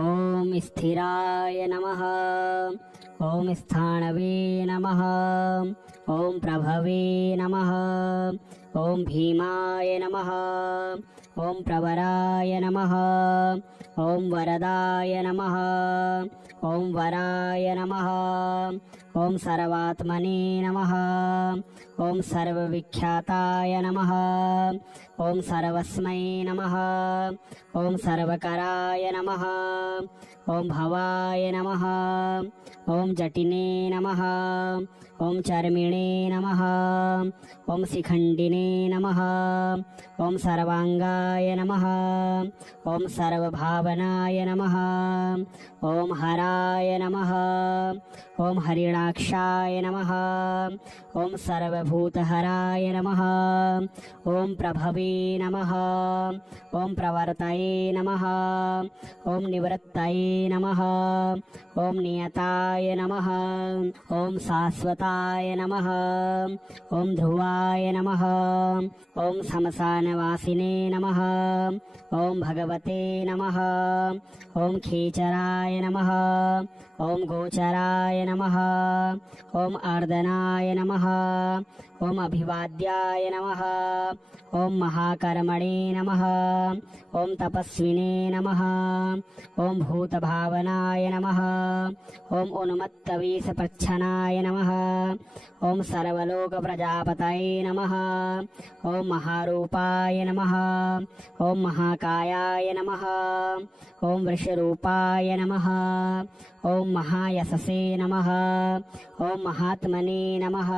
ఓం స్థిరాయ నమః. ఓం స్థాణవే నమః. ఓం ప్రభవే నమః. ఓం భీమాయ నమః. ఓం ప్రవరాయ నమః. ఓం వరదాయ నమః. ఓం వరాయ నమః. ఓం సర్వాత్మనే నమః. ఓం సర్వవిఖ్యాతాయ నమః. ఓం సర్వస్మై నమః. ఓం సర్వకరాయ నమః. ఓం భవాయ నమః. ఓం జటినే నమః. ఓం చర్మిణే నమః. ఓం శిఖండినే నమః. ఓం సర్వాంగాయ నమః. ఓం సర్వభావనాయ నమః. ఓం హరాయ నమః. ఓం హరిణాక్షాయ నమః. ఓం సర్వభూతహరాయ నమః. ఓం ప్రభవే నమః. ఓం ప్రవర్తయే నమః. ఓం నివృత్తయే నమః. ఓం నియతాయ నమః. ఓం శాశ్వతాయ నమః. ఓం ధ్రువాయ నమః. ఓం సమసానవాసినే నమః. ఓం భగవతే నమః. ఓం ఖేచరాయ నమః. ఓం గోచరాయ నమః. ఓం ఆర్దనాయ నమః. ఓం అభివాద్యాయ నమః. ఓం మహాకర్మణే నమః. ఓం తపస్వినే నమః. ఓం భూతభావనాయ నమః. ఓం ఉన్మత్తవీశప్రచ్ఛన్నాయ నమః. ఓం సర్వలోక ప్రజాపతయే నమః. ఓం మహారూపాయ నమః. ఓం మహాకాయాయ నమః. ఓం వృషరూపాయ నమః. ఓం మహాయశసే నమః. ఓం మహాత్మనే నమః.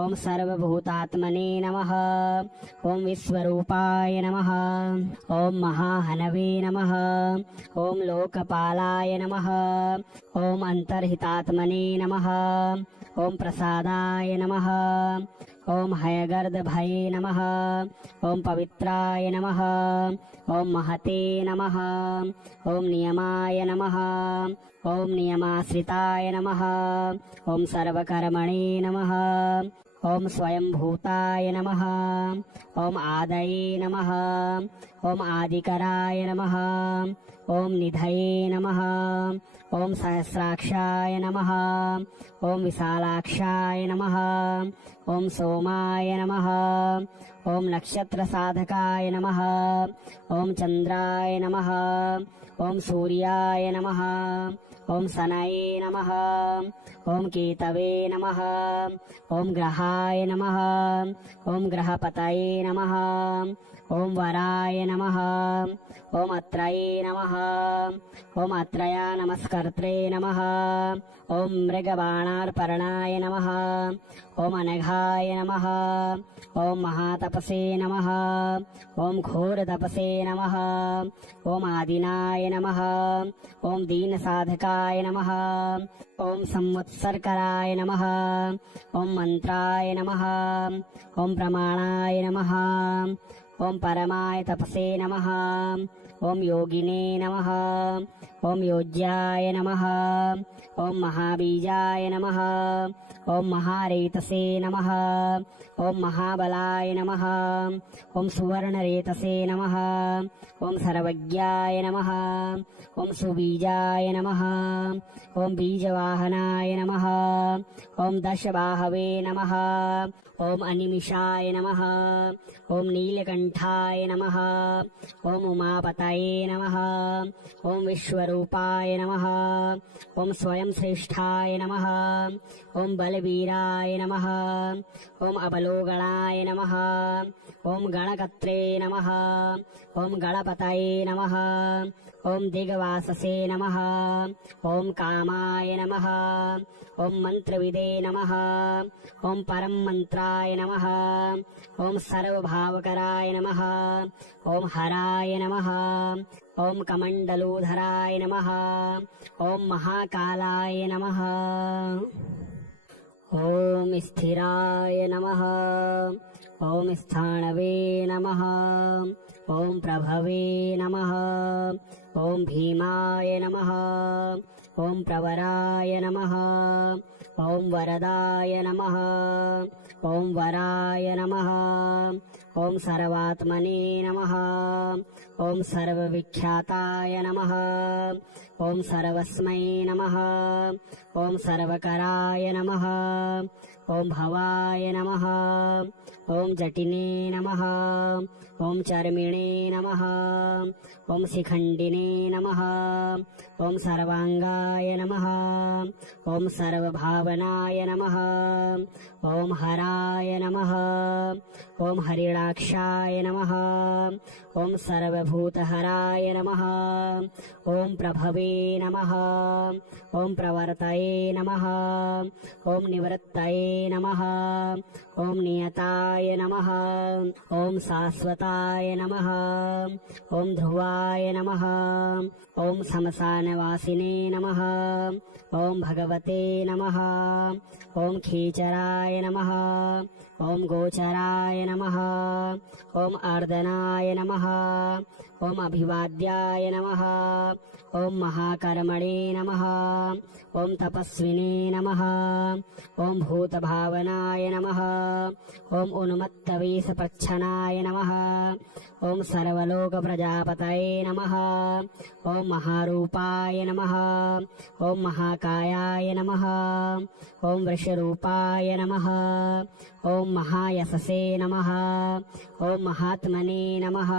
ఓం సర్వభూతాత్మనే నమః. ఓం విశ్వరూపాయ నమః. ఓం మహాహనవే నమః. ఓం లోకపాలాయ నమః. ఓం అంతర్హితాత్మనే నమః. ఓం ప్రసాదాయ నమః. ఓం హయగర్దభయే నమః. ఓం పవిత్రాయ నమః. ఓం మహతే నమః. ఓం నియమాయ నమః. ఓం నియమాశ్రితాయ నమః. ఓం సర్వకర్మణే నమః. ఓం స్వయంభూతాయ నమః. ఓం ఆదయే నమః. ఓం ఆదికరాయ నమః. ఓం నిధయే నమః. ఓం సహస్రాక్షాయ నమః. ఓం విశాలాక్షాయ నమః. ఓం సోమాయ నమః. ఓం నక్షత్ర సాధకాయ నమః. ఓం చంద్రాయ నమః. ఓం సూర్యాయ నమః. ఓం శనయే నమః. ఓం కేతవే నమః. ఓం గ్రహాయ నమః. ఓం గ్రహపతయే నమః. ఓం వరాయ నమః. ఓం అత్రయే నమః. ఓం అత్రయా నమస్కర్త్రే నమః. ఓం మృగబాణార్పణాయ నమః. ఓం అనఘాయ నమః. ఓం మహాతపసే నమః. ఓం ఘోరతపసే నమః. ఓం ఆదినాయ నమః. ఓం దీనసాధకాయ నమః. ఓం సంవత్సర్కరాయ నమః. ఓం మంత్రాయ నమః. ఓం ప్రమాణాయ నమః. ఓం పరమాయ తపసే నమః. ఓం యోగినే నమః. ఓం యోజ్యాయ నమః. ఓం మహాబీజాయ నమః. ఓం మహారేతసే నమః. ఓం మహాబలాయ నమః. ఓం సువర్ణరేతసే నమః. ఓం సర్వజ్ఞాయ నమః. ఓం సుబీజాయ నమః. ఓం బీజవాహనాయ నమః. ఓం దశబాహవే నమః. ఓం అనిమిషాయ నమః. ఓం నీలకంఠాయ నమః. ఓం ఉమాపతయే నమః. ఓం విశ్వరూపాయ నమః. ఓం స్వయం శ్రేష్ఠాయ నమః. ఓం బలవీరాయ నమః. ఓం అబలోగణాయ నమః. ఓం గణకత్రే నమః. ఓం గణపతయే నమః. ఓం దిగవాససే నమః. ఓం కామాయ నమః. ఓం మంత్రవిదే నమః. ఓం పరం మంత్రాయ నమః. ఓం సర్వభావకరాయ నమః. ఓం హరాయ నమః. ఓం కమండలూధరాయ నమః. ఓం మహాకాలాయ నమః. ఓం స్థిరాయ నమః. ఓం స్థాణవే నమః. ఓం ప్రభవే నమః. ఓం భీమాయ నమః. ఓం ప్రవరాయ నమః. ఓం వరదాయ నమః. ఓం వరాయ నమః. ఓం సర్వాత్మనే నమః. ॐ सर्वविख्याताय नमः। ॐ सर्वस्मै नमः। ॐ सर्वकराय नमः। ॐ भवाय नमः। ॐ जटिने नमः। ॐ चर्मिणे नमः। ॐ शिखण्डिने नमः। ॐ सर्वाङ्गाय नमः। ॐ सर्वभावनाय नमः। ॐ हराय नमः। ॐ हरिणाक्षाय नमः। ॐ सर्वभूतहराय नमः। ॐ प्रभवे नमः। ॐ प्रवर्तये नमः। ॐ निवृत्तये नमः। ॐ नियताय नमः। ॐ शाश्वताय नमः। ॐ ध्रुवाय नमः। ॐ श्मशानवासिने नमः। ॐ भगवते नमः। ॐ खीचराय नमः। ॐ गोचराय नमः। ॐ अर्दनाय नमः। ॐ अभिवाद्याय नमः। ॐ महाकर्मणे नमः। ॐ तपस्विने नमः। ॐ भूतभावनाय नमः। ॐ उन्मत्तवेषप्रच्छन्नाय नमः। ॐ सर्वलोकप्रजापतये नमः। ॐ महारूपाय नमः। ॐ महाकायाय नमः। ॐ वृषरूपाय नमः। ॐ महायशसे नमः। ॐ महात्मने नमः।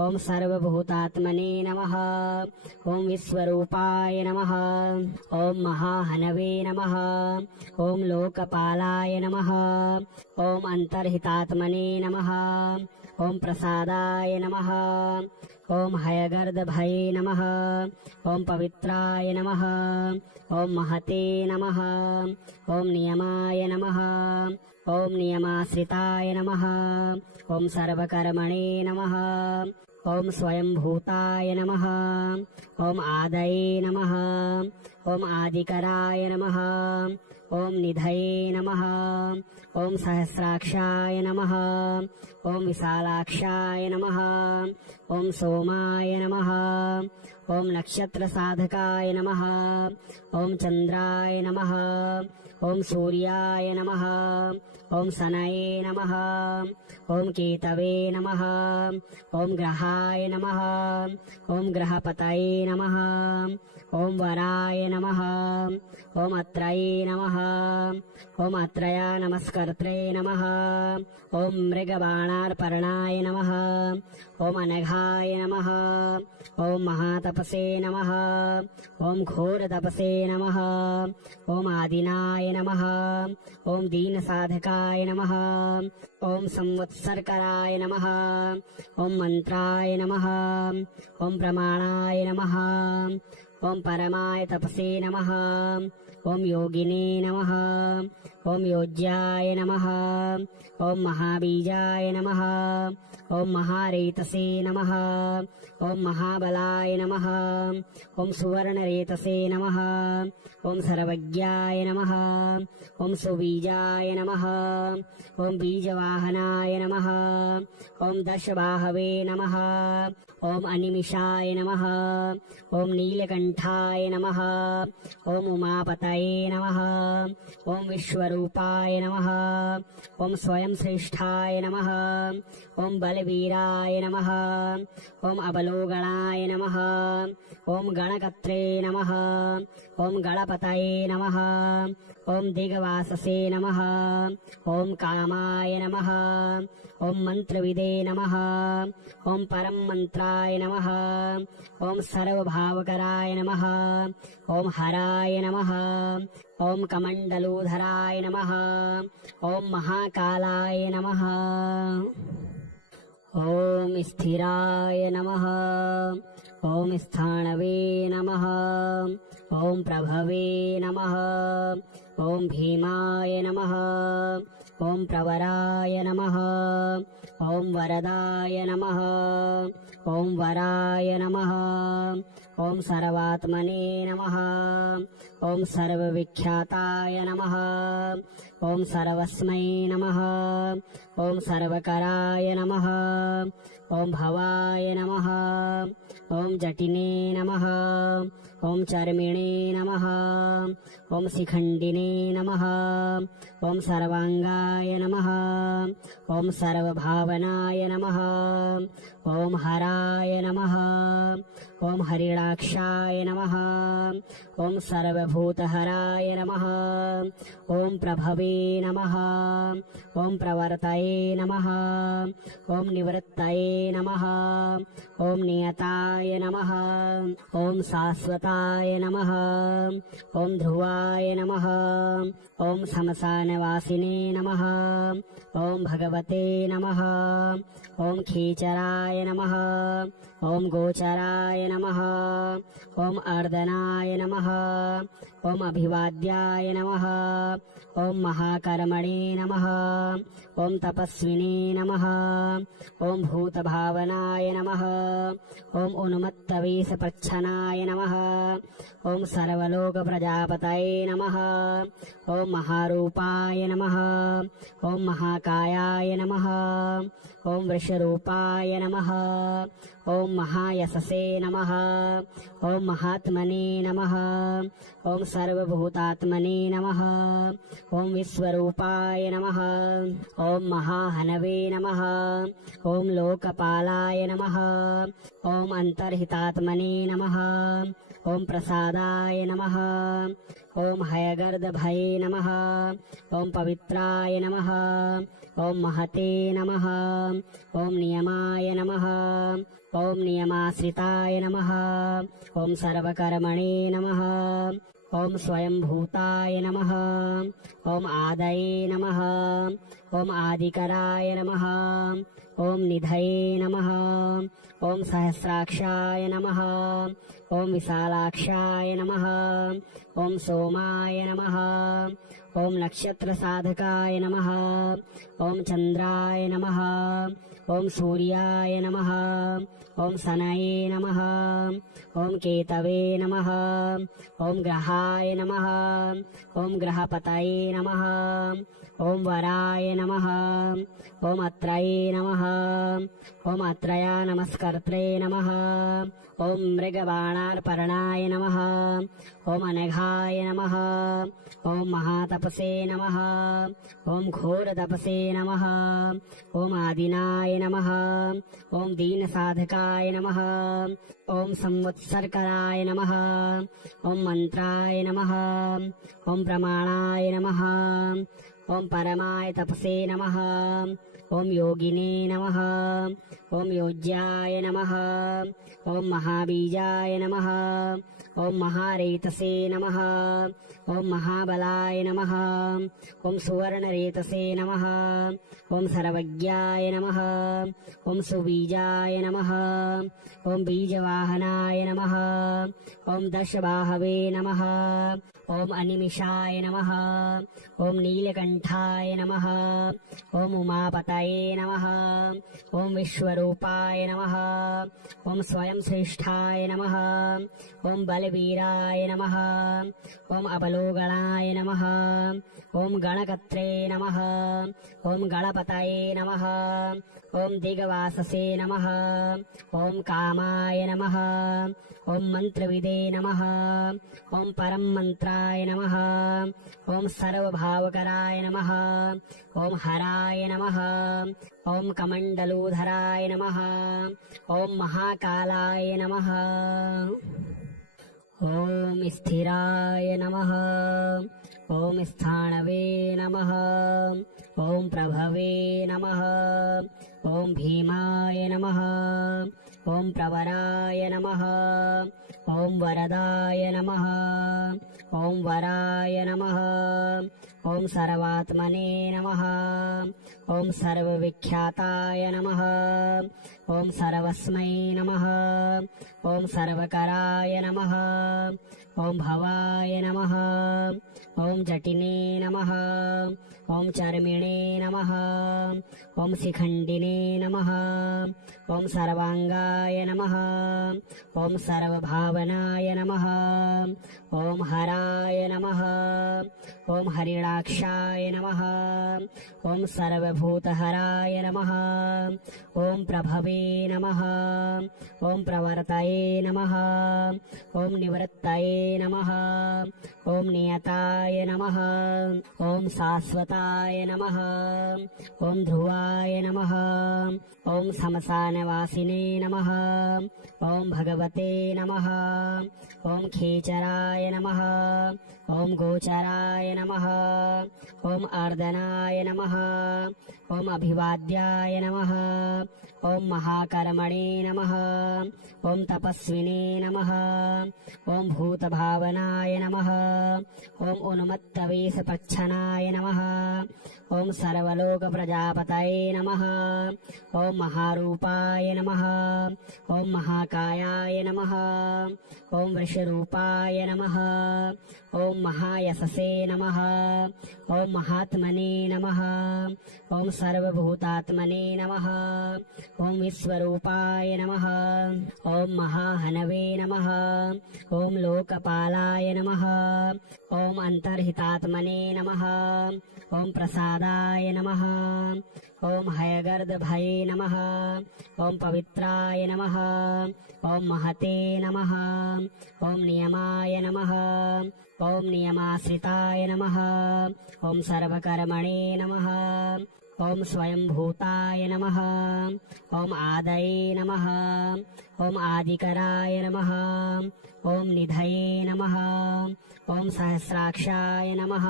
ॐ सर्वभूतात्मने नमः। ॐ विश्वरूपाय नमः। ॐ महाहनवे नमः। ॐ लोकपालाय नमः। ॐ अन्तर्हितात्मने नमः। ॐ प्रसादाय नमः। ॐ हयगर्दभये नमः। ॐ पवित्राय नमः। ॐ महते नमः। ॐ नियमाय नमः। ॐ नियमाश्रिताय नमः। ॐ सर्वकर्मणे नमः। ॐ स्वयंभूताय नमः। ॐ आदये नमः। ॐ आदिकराय नमः। ॐ निधये नमः। ॐ सहस्राक्षाय नमः। ॐ विशालाक्षाय नमः। ॐ सोमाय नमः। ॐ नक्षत्रसाधकाय नमः। ॐ चन्द्राय नमः। ॐ सूर्याय नमः। ॐ शनये नमः। ॐ केतवे नमः। ॐ ग्रहाय नमः। ॐ ग्रहपतये नमः। ॐ वराय नमः। ॐ अत्रये नमः। ॐ अत्रया नमस्कर्त्रे नमः। ॐ मृगबाणार्पर्णाय नमः। ॐ अनघाय नमः। ॐ महातपसे नमः। ॐ घोरतपसे नमः। ॐ आदिनाय नमः। ॐ दीनसाधकाय नमः। ॐ संवत्सरकराय नमः। ॐ मन्त्राय नमः। ॐ प्रमाणाय नमः। ॐ परमाय तपसे नमः। ॐ योगिने नमः। ॐ योज्याय नमः। ॐ महाबीजाय नमः। ॐ महारेतसे नमः। ॐ महाबलाय नमः। ॐ सुवर्णरेतसे नमः। ॐ सर्वज्ञाय नमः। ॐ सुबीजाय नमः। ॐ बीजवाहनाय नमः। ॐ दशबाहवे नमः। ॐ अनिमिषाय नमः। ॐ नीलकण्ठाय नमः। ॐ उमापतये नमः। ॐ विश्वरूपाय नमः। ॐ स्वयं श्रेष्ठाय नमः। ॐ बलवीराय नमः। ॐ अबलोगणाय नमः। ॐ गणकर्त्रे नमः। ॐ गणपतये नमः। ॐ दिग्वाससे नमः। ॐ कामाय नमः। ॐ मन्त्रविदे नमः। ॐ परम मन्त्राय नमः। ॐ सर्वभावकराय नमः। ॐ हराय नमः। ॐ कमण्डलूधराय नमः। ॐ महाकालाय नमः। ॐ स्थिराय नमः। ॐ स्थाणवे नमः। ॐ प्रभवे नमः। ॐ भीमाय नमः। ॐ प्रवराय नमः। ॐ वरदाय नमः। ॐ वराय नमः। ॐ सर्वात्मने नमः। ॐ सर्वविख्याताय नमः। ॐ सर्वस्मै नमः। ॐ सर्वकराय नमः। ॐ भवाय नमः। ॐ जटिने नमः। ॐ चर्मिणे नमः। ॐ शिखण्डिने नमः। ॐ सर्वाङ्गाय नमः। ॐ सर्वभावनाय नमः। ॐ हराय नमः। ॐ हरिणाक्षाय नमः। ॐ सर्वभूतहराय नमः। ॐ प्रभवे नमः। ॐ प्रवर्तये नमः। ॐ निवृत्तये नमः। ॐ नियताय नमः। ॐ शाश्वताय नमः। ॐ ध्रुवाय नमः। ॐ श्मशानवासिने नमः। ॐ भगवते नमः। ॐ खीचराय नमः। ॐ गोचराय नमः। ॐ अर्दनाय नमः। ॐ अभिवाद्याय नमः। ॐ महाकर्मणे नमः। ॐ तपस्विने नमः। ॐ भूतभावनाय नमः। ॐ उन्मत्तवेषप्रच्छन्नाय नमः। ॐ सर्वलोकप्रजापतये नमः। ॐ महारूपाय नमः। ॐ महाकायाय नमः। ॐ वृषरूपाय नमः। ॐ महायशसे नमः। ॐ महात्मने नमः। ॐ सर्वभूतात्मने नमः। ॐ विश्वरूपाय नमः। ॐ महाहनवे नमः। ॐ लोकपालाय नमः। ॐ अन्तर्हितात्मने नमः। ॐ प्रसादाय नमः। ॐ हयगर्दभये नमः। ॐ पवित्राय नमः। ॐ महते नमः। ॐ नियमाय नमः। ॐ नियमाश्रिताय नमः। ॐ सर्वकर्मणे नमः। ॐ स्वयंभूताय नमः। ॐ आदये नमः। ॐ आदिकराय नमः। ॐ निधये नमः। ॐ सहस्राक्षाय नमः। ॐ विशालाक्षाय नमः। ॐ सोमाय नमः। ॐ नक्षत्रसाधकाय नमः। ॐ चन्द्राय नमः। ॐ सूर्याय नमः। ॐ शनये नमः। ॐ केतवे नमः। ॐ ग्रहाय नमः। ॐ ग्रहपतये नमः। ॐ वराय नमः। ॐ अत्रये नमः। ॐ अत्रया नमस्कर्त्रे नमः। ॐ मृगबाणार्पणाय नमः। ॐ अनघाय नमः। ॐ महातपसे नमः। ॐ घोरतपसे नमः। ॐ आदिनाय नमः। ॐ दीनसाधकाय नमः। ॐ संवत्सरकराय नमः। ॐ मन्त्राय नमः। ॐ प्रमाणाय नमः। ॐ परमाय तपसे नमः। ॐ योगिने नमः। ॐ योज्याय नमः। ॐ महाबीजाय नमः। ॐ महारेतसे नमः। ॐ महाबलाय नमः। ॐ सुवर्णरेतसे नमः। ॐ सर्वज्ञाय नमः। ॐ सुबीजाय नमः। ॐ बीजवाहनाय नमः। ॐ दशबाहवे नमः। ॐ अनिमिषाय नमः। ॐ नीलकण्ठाय नमः। ॐ उमापतये नमः। ॐ विश्वरूपाय नमः। ॐ स्वयं श्रेष्ठाय नमः। ॐ बलवीराय नमः। ॐ अबलोगणाय नमः। ॐ गणकर्त्रे नमः। ॐ गणपतये नमः। ॐ दिग्वाससे नमः। ॐ कामाय नमः। ॐ मन्त्रविदे नमः। ॐ परं मन्त्राय नमः। ॐ सर्वभावकराय नमः। ॐ हराय नमः। ॐ कमण्डलूधराय नमः। ॐ महाकालाय नमः। ॐ स्थिराय नमः। ॐ स्थाणवे नमः। ॐ प्रभवे नमः। ॐ भीमाय नमः। ॐ प्रवराय नमः। ॐ वरदाय नमः। ॐ वराय नमः। ॐ सर्वात्मने नमः। ॐ सर्वविख्याताय नमः। ॐ सर्वस्मै नमः। ॐ सर्वकराय नमः। ॐ भवाय नमः। ॐ जटिने नमः। ॐ चर्मिणे नमः। ॐ शिखण्डिने नमः। ॐ सर्वाङ्गाय नमः। ॐ सर्वभावनाय नमः। ॐ हराय नमः। ॐ हरिणाक्षाय नमः। ॐ सर्वभूतहराय नमः। ॐ प्रभवे नमः। ॐ प्रवर्तये नमः। ॐ निवृत्तये नमः। ॐ नियताय नमः। ॐ शाश्वताय नमः। ॐ ध्रुवाय नमः। ॐ श्मशानवासिने नमः। ॐ भगवते नमः। ॐ खेचराय नमः। ॐ गोचराय नमः। ॐ अर्दनाय नमः। ॐ अभिवाद्याय नमः। ॐ महाकर्मणे नमः। ॐ तपस्विने नमः। ॐ भूतभावनाय नमः। ॐ उन्मत्तवेषप्रच्छन्नाय नमः। ॐ सर्वलोकप्रजापतये नमः। ॐ महारूपाय नमः। ॐ महाकायाय नमः। ॐ वृषरूपाय नमः। ॐ महायशसे नमः। ॐ महात्मने नमः। ॐ सर्वभूतात्मने नमः। ॐ विश्वरूपाय नमः। ॐ महाहनवे नमः। ॐ लोकपालाय नमः। ॐ अन्तर्हितात्मने नमः। ॐ प्रसादाय नमः। ॐ हयगर्दभये नमः। ॐ पवित्राय नमः। ॐ महते नमः। ॐ नियमाय नमः। ॐ नियमाश्रिताय नमः। ॐ सर्वकर्मणे नमः। ॐ स्वयंभूताय नमः। ॐ आदये नमः। ॐ आदिकराय नमः। ॐ निधये नमः। ॐ सहस्राक्षाय नमः।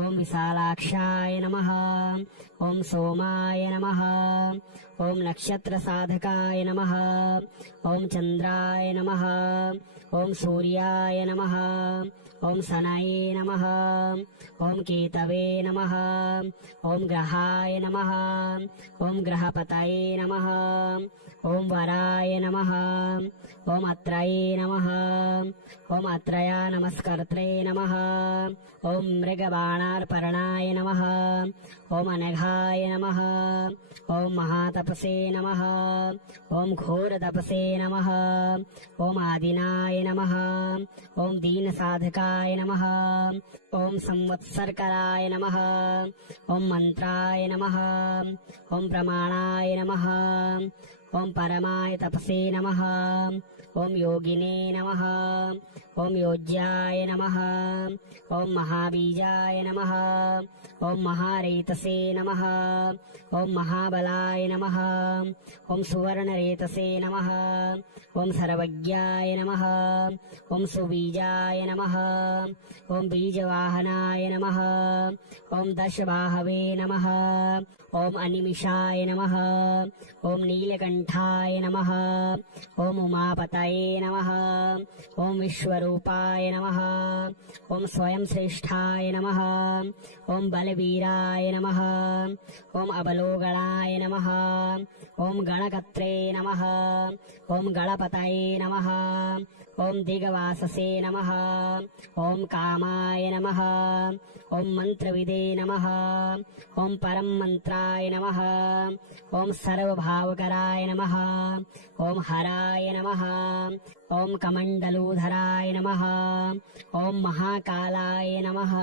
ॐ विशालाक्षाय नमः। ॐ सोमाय नमः। ॐ नक्षत्रसाधकाय नमः। ॐ चन्द्राय नमः। ॐ सूर्याय नमः। ॐ शनये नमः। ॐ केतवे नमः। ॐ ग्रहाय नमः। ॐ ग्रहपतये नमः। ॐ वराय नमः। ॐ अत्रये नमः। ॐ अत्रया नमस्कर्त्रे नमः। ॐ मृगबाणार्पणाय नमः। ॐ अनघाय नमः। ॐ महातपसे नमः। ॐ घोरतपसे नमः। ॐ आदिनाय नमः। ॐ दीनसाधकाय नमः। ॐ संवत्सरकराय नमः। ॐ मन्त्राय नमः। ॐ प्रमाणाय नमः। ॐ परमाय तपसे नमः। ॐ योगिने नमः। ॐ योज्याय नमः। ॐ महाबीजाय नमः। ॐ महारेतसे नमः। ॐ महाबलाय नमः। ॐ सुवर्णरेतसे नमः। ॐ सर्वज्ञाय नमः। ॐ सुबीजाय नमः। ॐ बीजवाहनाय नमः। ॐ दशबाहवे नमः। ॐ अनिमिषाय नमः। ॐ नीलकण्ठाय नमः। ॐ उमापतये नमः। ॐ विश्वरूपाय नमः। ॐ स्वयं श्रेष्ठाय नमः। ॐ बलवीराय नमः। ॐ अबलोगणाय नमः। ॐ गणकर्त्रे नमः। ॐ गणपतये नमः। ॐ दिग्वाससे नमः। ॐ कामाय नमः। ॐ मन्त्रविदे नमः। ॐ परं मन्त्राय नमः। ॐ सर्वभावकराय नमः। ॐ हराय नमः। ॐ कमण्डलूधराय नमः। ॐ महाकालाय नमः।